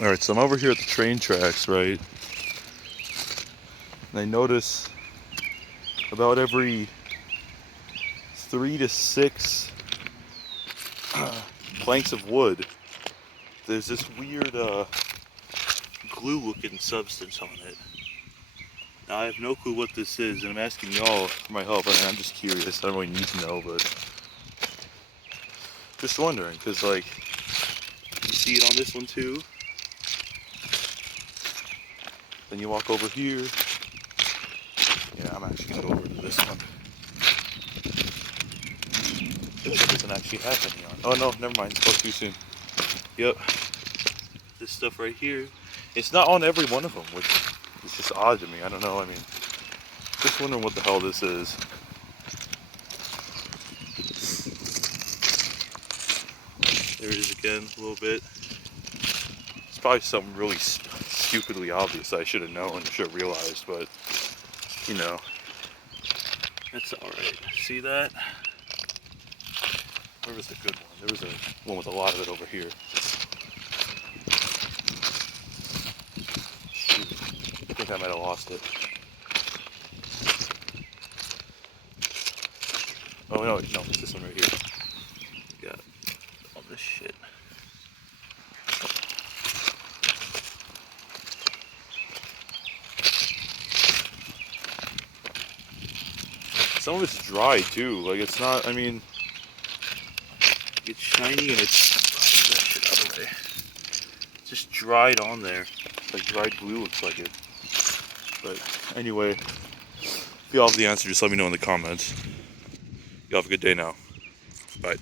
Alright, so I'm over here at the train tracks, right? And I notice about every 3 to 6 planks of wood, there's this weird glue-looking substance on it. Now I have no clue what this is, and I'm asking y'all for my help. I mean, I'm just curious. I don't really need to know, but just wondering, because like, you see it on this one too. Then you walk over here. Yeah, I'm actually gonna go over to this one. This doesn't actually have any on. Oh no, never mind. Spoke too soon. Yep. This stuff right here. It's not on every one of them, which is just odd to me. I don't know. I mean, just wondering what the hell this is. There it is again, a little bit. It's probably something really stupidly obvious I should have known, I should have realized, but you know, that's alright. See that? Where was the good one? There was a one with a lot of it over here. Shoot. I think I might have lost it. Oh no, it's this one right here. Yeah, all this shit. Some of it's dry too. Like it's not. I mean, it's shiny and it's. That shit out of the way. It's just dried on there. It's like dried glue looks like it. But anyway, if y'all have the answer, just let me know in the comments. Y'all have a good day now. Bye.